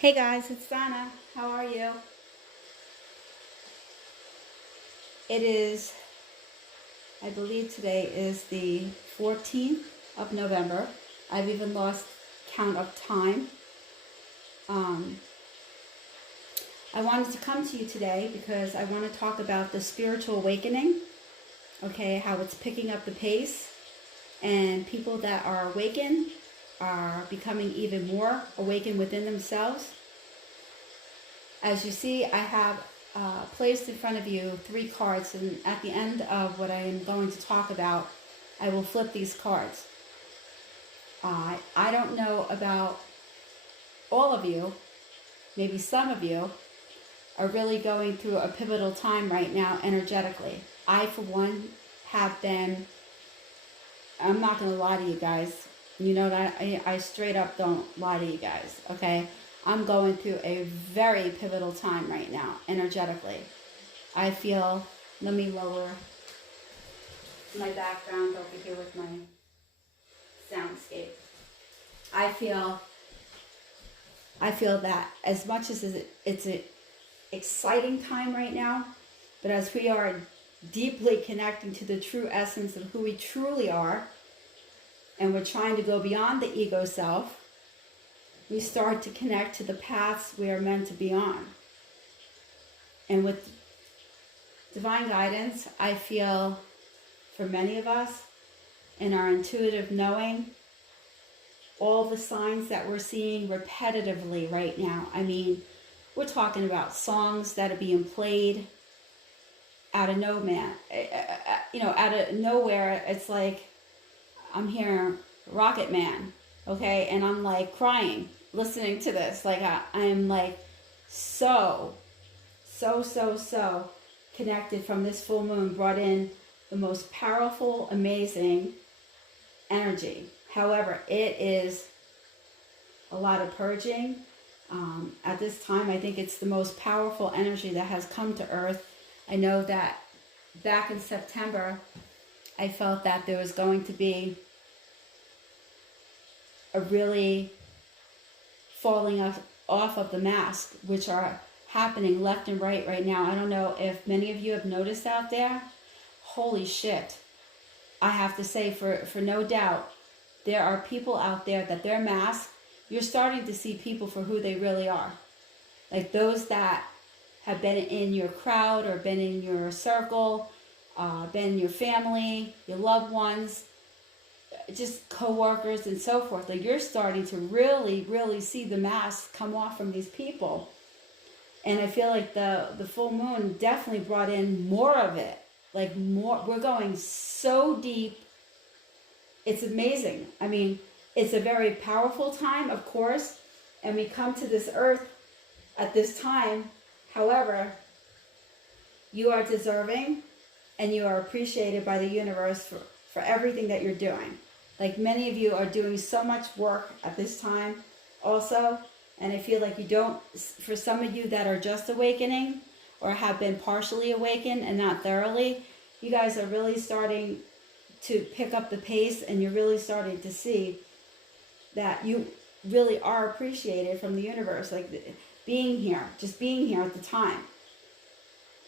Hey guys, it's Donna. How are you? It is, I believe today is the 14th of November. I've even lost count of time. Um, I wanted to come to you today because I want to talk about the spiritual awakening, okay, how it's picking up the pace, and people that are awakened are becoming even more awakened within themselves. As you see, I have placed in front of you 3 cards, and at the end of what I am going to talk about, I will flip these cards. I don't know about all of you, maybe some of you are really going through a pivotal time right now energetically. I, for one, have been, I'm not going to lie to you guys. You know that I straight up don't lie to you guys, okay? I'm going through a very pivotal time right now, energetically. I feel, let me lower my background over here with my soundscape. I feel that as much as it's an exciting time right now, but as we are deeply connecting to the true essence of who we truly are, and we're trying to go beyond the ego self, we start to connect to the paths we are meant to be on. And with divine guidance, I feel for many of us, in our intuitive knowing, all the signs that we're seeing repetitively right now. I mean, we're talking about songs that are being played out of no man, out of nowhere. It's like I'm hearing Rocket Man, okay, and I'm like crying listening to this. Like I'm like so connected from this full moon, brought in the most powerful, amazing energy. However, it is a lot of purging. At this time, I think it's the most powerful energy that has come to Earth. I know that back in September, I felt that there was going to be a really falling off of the mask, which are happening left and right now. I don't know if many of you have noticed out there. Holy shit. I have to say, for no doubt, there are people out there that their mask, you're starting to see people for who they really are. Like those that have been in your crowd or been in your circle, been in your family, your loved ones, just co-workers and so forth. Like you're starting to really see the mask come off from these people. And I feel like the full moon definitely brought in more of it. Like more, we're going so deep. It's amazing. I mean, it's a very powerful time, of course, and we come to this earth at this time. However, you are deserving and you are appreciated by the universe for everything that you're doing. Like many of you are doing so much work at this time also, and I feel like you don't, for some of you that are just awakening or have been partially awakened and not thoroughly, you guys are really starting to pick up the pace, and you're really starting to see that you really are appreciated from the universe. Like being here, just being here at the time.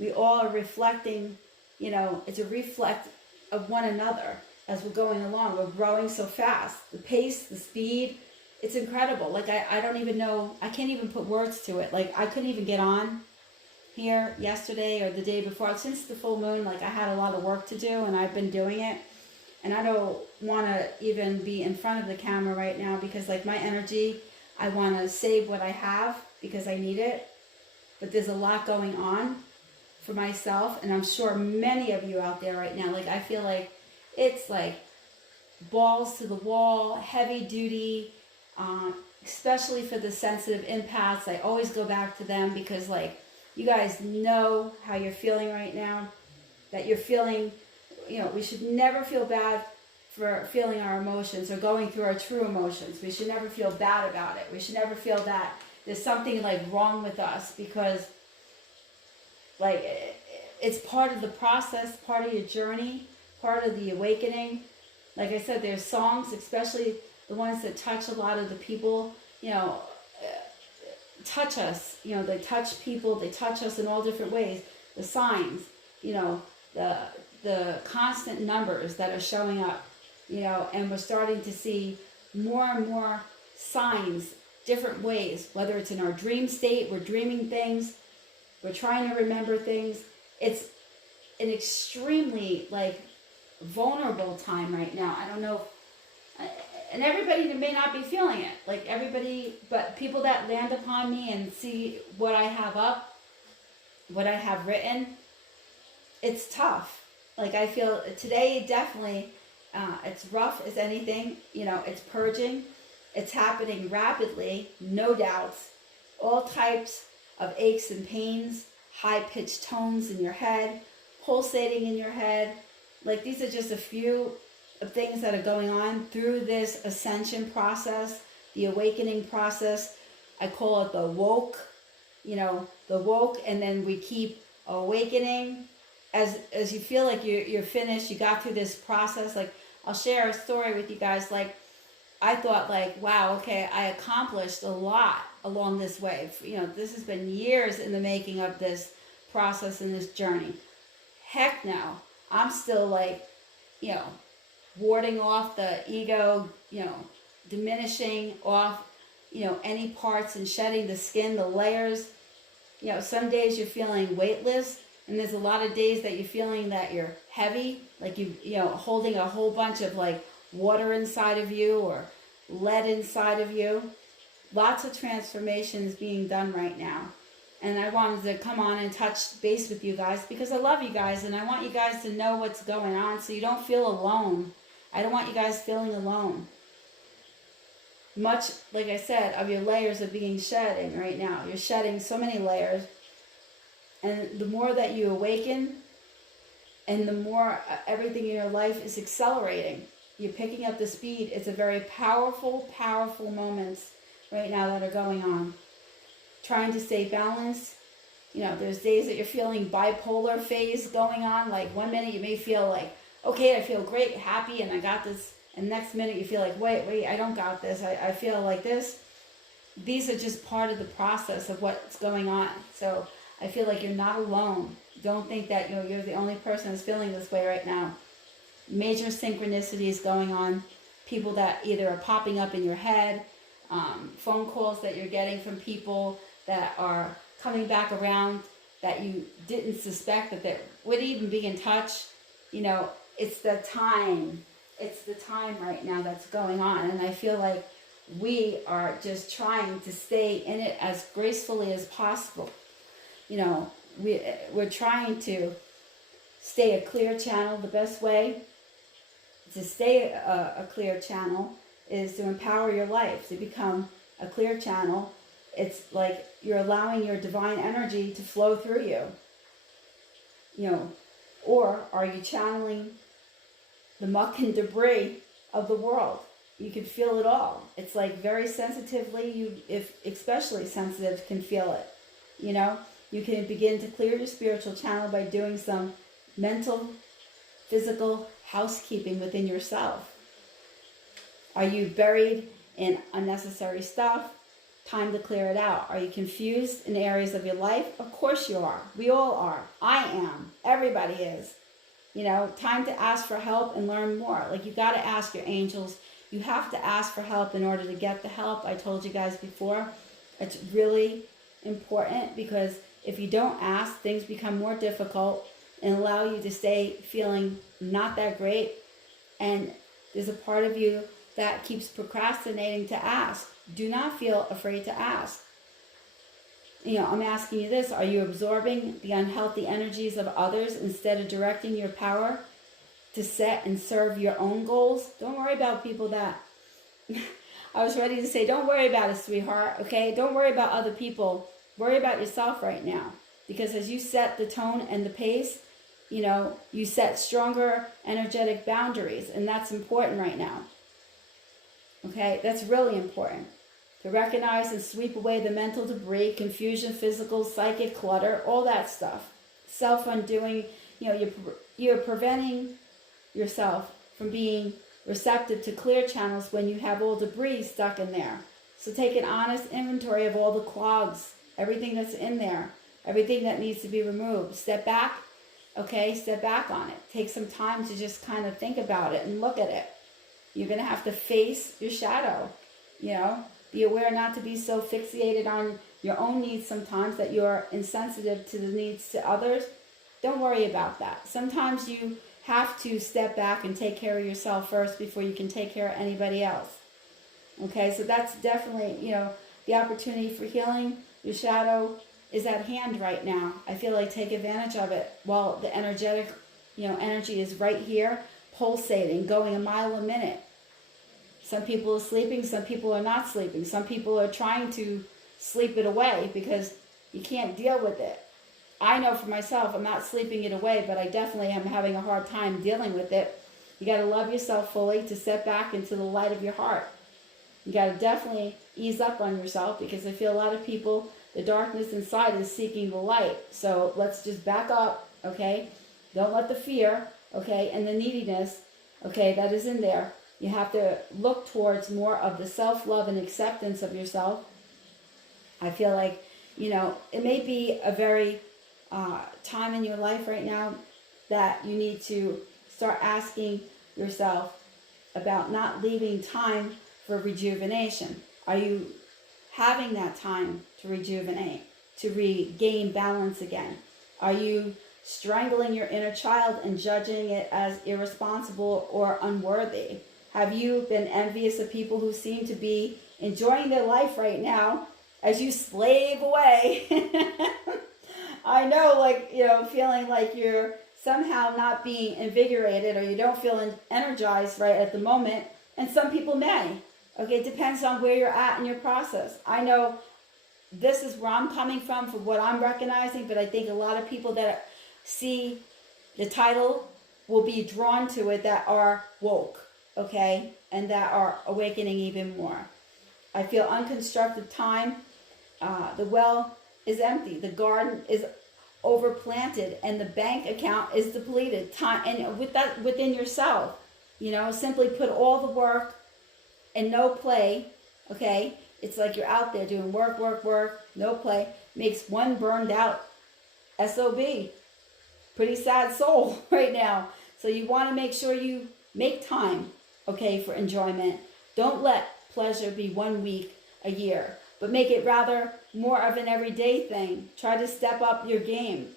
We all are reflecting, it's a reflect of one another as we're going along. We're growing so fast. The pace, the speed, it's incredible. Like I don't even know, I can't even put words to it. Like I couldn't even get on here yesterday or the day before. Since the full moon, like I had a lot of work to do, and I've been doing it. And I don't want to even be in front of the camera right now because like my energy, I want to save what I have because I need it. But there's a lot going on for myself, and I'm sure many of you out there right now, like I feel like it's like balls to the wall, heavy duty, especially for the sensitive empaths. I always go back to them because like you guys know how you're feeling right now, that you're feeling, we should never feel bad for feeling our emotions or going through our true emotions. We should never feel bad about it. We should never feel that there's something like wrong with us, because like it's part of the process, part of your journey, part of the awakening. Like I said, there's songs, especially the ones that touch a lot of the people, touch us. You know, they touch people, they touch us in all different ways. The signs, you know, the constant numbers that are showing up, you know, and we're starting to see more and more signs, different ways, whether it's in our dream state, we're dreaming things, we're trying to remember things. It's an extremely, like, vulnerable time right now. I don't know, and everybody may not be feeling it, like everybody, but people that land upon me and see what I have up, what I have written, it's tough. Like, I feel today definitely, it's rough as anything, you know, it's purging, it's happening rapidly, no doubts, all types of aches and pains, high-pitched tones in your head, pulsating in your head. Like, these are just a few of things that are going on through this ascension process, the awakening process. I call it the woke, you know, the woke, and then we keep awakening as you feel like you're finished, you got through this process. Like, I'll share a story with you guys. Like, I thought, like, wow, okay, I accomplished a lot along this way. You know, this has been years in the making of this process and this journey. Heck no, I'm still, like, you know, warding off the ego, you know, diminishing off, you know, any parts and shedding the skin, the layers. You know, some days you're feeling weightless, and there's a lot of days that you're feeling that you're heavy, like you know, holding a whole bunch of, like, water inside of you or lead inside of you. Lots of transformations being done right now. And I wanted to come on and touch base with you guys because I love you guys and I want you guys to know what's going on so you don't feel alone. I don't want you guys feeling alone. Much, like I said, of your layers are being shedding right now. You're shedding so many layers. And the more that you awaken and the more everything in your life is accelerating. You're picking up the speed. It's a very powerful, powerful moments right now that are going on. Trying to stay balanced. You know, there's days that you're feeling bipolar phase going on. Like, one minute you may feel like, okay, I feel great, happy, and I got this. And next minute you feel like, wait, I don't got this. I feel like this. These are just part of the process of what's going on. So I feel like you're not alone. Don't think that you're the only person that's feeling this way right now. Major synchronicities going on. People that either are popping up in your head, phone calls that you're getting from people that are coming back around that you didn't suspect that they would even be in touch. You know, it's the time. It's the time right now that's going on. And I feel like we are just trying to stay in it as gracefully as possible. You know, we're trying to stay a clear channel. The best way to stay a clear channel is to empower your life, to become a clear channel. It's like you're allowing your divine energy to flow through you. You know, or are you channeling the muck and debris of the world? You can feel it all. It's like very sensitively, if especially sensitive, can feel it. You know, you can begin to clear your spiritual channel by doing some mental, physical housekeeping within yourself. Are you buried in unnecessary stuff? Time to clear it out. Are you confused in areas of your life? Of course you are. We all are. I am. Everybody is. You know, time to ask for help and learn more. Like, you got to ask your angels. You have to ask for help in order to get the help. I told you guys before. It's really important because if you don't ask, things become more difficult and allow you to stay feeling not that great. And there's a part of you that keeps procrastinating to ask. Do not feel afraid to ask. You know, I'm asking you this. Are you absorbing the unhealthy energies of others instead of directing your power to set and serve your own goals? Don't worry about people that... I was ready to say, don't worry about it, sweetheart, okay? Don't worry about other people. Worry about yourself right now. Because as you set the tone and the pace, you know, you set stronger energetic boundaries. And that's important right now. Okay? That's really important. To recognize and sweep away the mental debris, confusion, physical, psychic clutter, all that stuff. Self-undoing, you know, you're preventing yourself from being receptive to clear channels when you have all debris stuck in there. So take an honest inventory of all the clogs, everything that's in there, everything that needs to be removed. Step back, okay? Step back on it. Take some time to just kind of think about it and look at it. You're going to have to face your shadow, you know? Be aware not to be so fixated on your own needs sometimes that you're insensitive to the needs to others. Don't worry about that. Sometimes you have to step back and take care of yourself first before you can take care of anybody else. Okay, so that's definitely, you know, the opportunity for healing. Your shadow is at hand right now. I feel like take advantage of it while the energetic, you know, energy is right here, pulsating, going a mile a minute. Some people are sleeping, some people are not sleeping. Some people are trying to sleep it away because you can't deal with it. I know for myself, I'm not sleeping it away, but I definitely am having a hard time dealing with it. You got to love yourself fully to step back into the light of your heart. You got to definitely ease up on yourself because I feel a lot of people, the darkness inside is seeking the light. So let's just back up, okay? Don't let the fear, okay, and the neediness, okay, that is in there. You have to look towards more of the self-love and acceptance of yourself. I feel like, you know, it may be a very time in your life right now that you need to start asking yourself about not leaving time for rejuvenation. Are you having that time to rejuvenate, to regain balance again? Are you strangling your inner child and judging it as irresponsible or unworthy? Have you been envious of people who seem to be enjoying their life right now as you slave away? I know, like, you know, feeling like you're somehow not being invigorated or you don't feel energized right at the moment. And some people may. Okay, it depends on where you're at in your process. I know this is where I'm coming from for what I'm recognizing, but I think a lot of people that see the title will be drawn to it that are woke, okay, and that are awakening even more. I feel unconstructed time. The well is empty. The garden is overplanted, and the bank account is depleted. Time, and with that within yourself, you know, simply put all the work and no play. Okay, it's like you're out there doing work, no play. Makes one burned out SOB. Pretty sad soul right now. So you want to make sure you make time, okay, for enjoyment. Don't let pleasure be 1 week a year, but make it rather more of an everyday thing. Try to step up your game.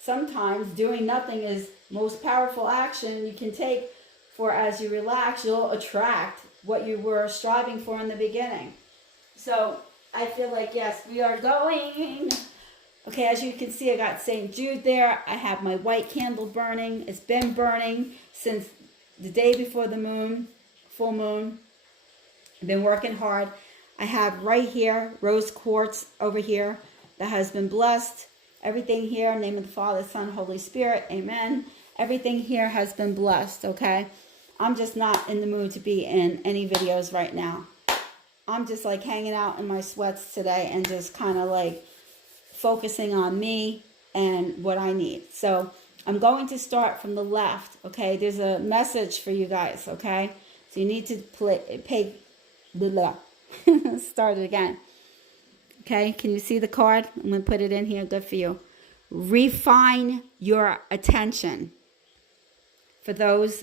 Sometimes doing nothing is most powerful action you can take, for as you relax, you'll attract what you were striving for in the beginning. So I feel like, yes, we are going. Okay, as you can see, I got St. Jude there. I have my white candle burning. It's been burning since the day before the moon, full moon. I've been working hard. I have right here, rose quartz over here that has been blessed. Everything here, in the name of the Father, Son, Holy Spirit, amen. Everything here has been blessed, okay? I'm just not in the mood to be in any videos right now. I'm just like hanging out in my sweats today and just kind of like focusing on me and what I need. So I'm going to start from the left, okay? There's a message for you guys, okay? So you need to start it again. Okay, can you see the card? I'm going to put it in here. Good for you. Refine your attention. For those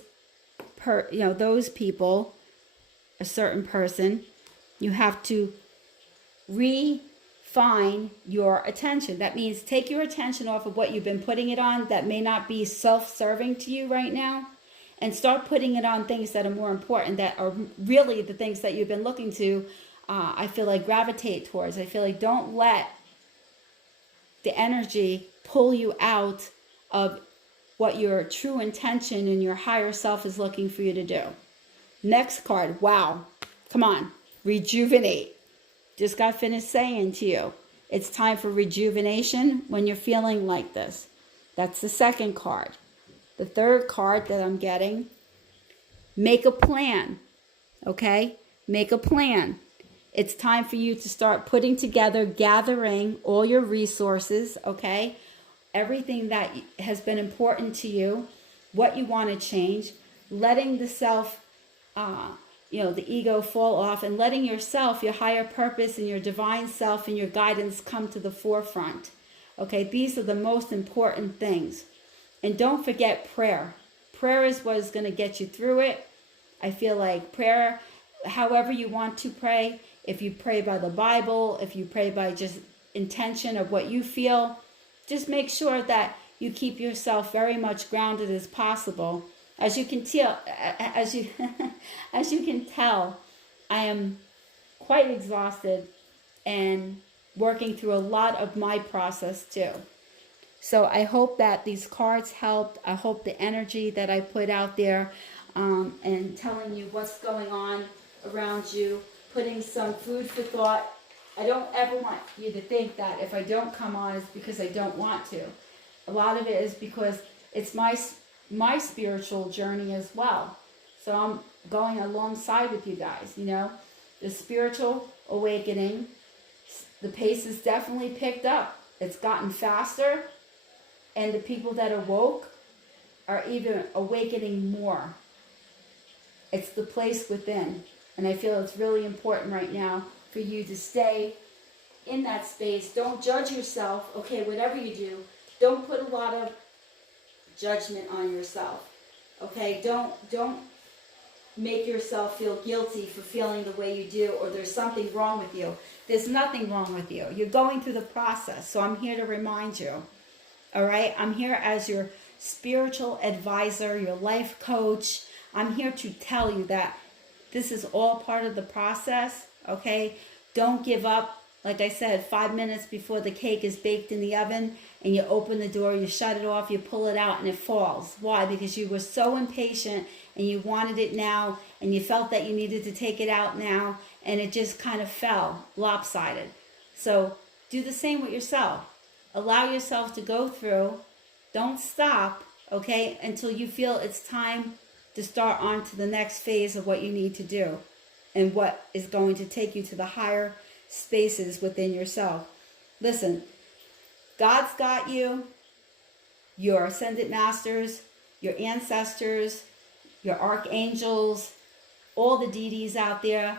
those people, a certain person, you have to refine your attention. That means take your attention off of what you've been putting it on that may not be self-serving to you right now, and start putting it on things that are more important, that are really the things that you've been looking to, I feel like, gravitate towards. I feel like don't let the energy pull you out of what your true intention and your higher self is looking for you to do. Next card. Wow. Come on. Rejuvenate. Just got finished saying to you, it's time for rejuvenation when you're feeling like this. That's the second card. The third card that I'm getting, make a plan. Okay? Make a plan. It's time for you to start putting together, gathering all your resources, okay? Everything that has been important to you, what you want to change, letting the self the ego fall off, and letting yourself, your higher purpose and your divine self and your guidance come to the forefront. Okay, these are the most important things. And don't forget prayer. Prayer is what is going to get you through it. I feel like prayer, however you want to pray, if you pray by the Bible, if you pray by just intention of what you feel, just make sure that you keep yourself very much grounded as possible. As you can tell, as you can tell, I am quite exhausted and working through a lot of my process too. So I hope that these cards helped. I hope the energy that I put out there and telling you what's going on around you, putting some food for thought. I don't ever want you to think that if I don't come on, it's because I don't want to. A lot of it is because it's my spiritual journey as well. So I'm going alongside with you guys, The spiritual awakening, the pace is definitely picked up. It's gotten faster, and the people that are woke are even awakening more. It's the place within. And I feel it's really important right now for you to stay in that space. Don't judge yourself. Okay, whatever you do, don't put a lot of judgment on yourself. Okay, don't make yourself feel guilty for feeling the way you do, or there's something wrong with you. There's nothing wrong with you. You're going through the process. So I'm here to remind you. All right, I'm here as your spiritual advisor, your life coach. I'm here to tell you that this is all part of the process, okay? Don't give up. Like I said, 5 minutes before the cake is baked in the oven and you open the door, you shut it off, you pull it out and it falls. Why? Because you were so impatient and you wanted it now and you felt that you needed to take it out now and it just kind of fell lopsided. So do the same with yourself. Allow yourself to go through. Don't stop, okay, until you feel it's time to start on to the next phase of what you need to do and what is going to take you to the higher spaces within yourself. Listen, God's got you, your ascended masters, your ancestors, your archangels, all the deities out there,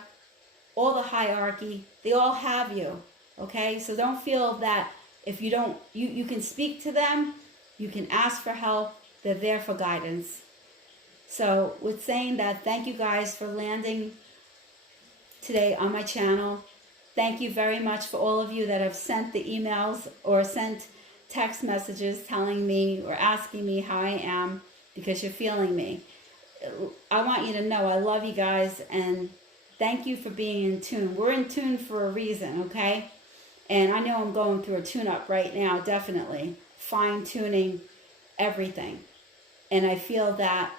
all the hierarchy, they all have you, okay? So don't feel that if you don't, you can speak to them, you can ask for help, they're there for guidance. So with saying that, thank you guys for landing today on my channel. Thank you very much for all of you that have sent the emails or sent text messages telling me or asking me how I am because you're feeling me. I want you to know I love you guys and thank you for being in tune. We're in tune for a reason, okay? And I know I'm going through a tune-up right now, definitely. Fine-tuning everything. And I feel that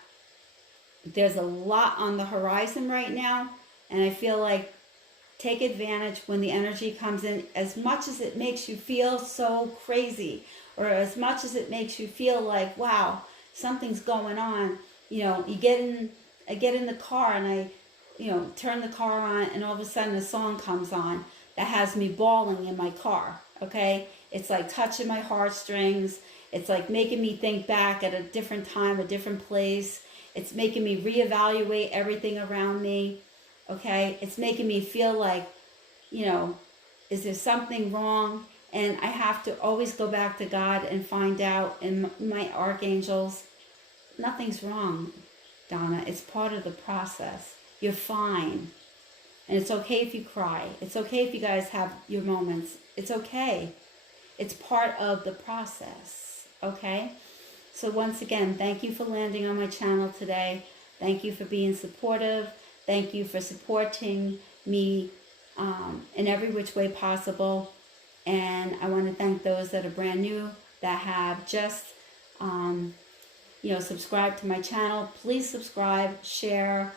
there's a lot on the horizon right now. And I feel like take advantage when the energy comes in, as much as it makes you feel so crazy, or as much as it makes you feel like, wow, something's going on. I get in the car and I, turn the car on and all of a sudden a song comes on that has me bawling in my car, okay? It's like touching my heartstrings. It's like making me think back at a different time, a different place. It's making me reevaluate everything around me, okay? It's making me feel like, is there something wrong? And I have to always go back to God and find out, and my archangels, nothing's wrong, Donna. It's part of the process. You're fine. And it's okay if you cry. It's okay if you guys have your moments. It's okay. It's part of the process, okay? So once again, thank you for landing on my channel today. Thank you for being supportive. Thank you for supporting me in every which way possible. And I want to thank those that are brand new, that have just, subscribed to my channel. Please subscribe, share,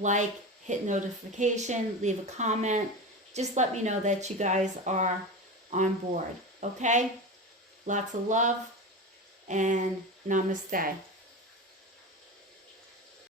like, hit notification, leave a comment. Just let me know that you guys are on board, okay? Lots of love and namaste.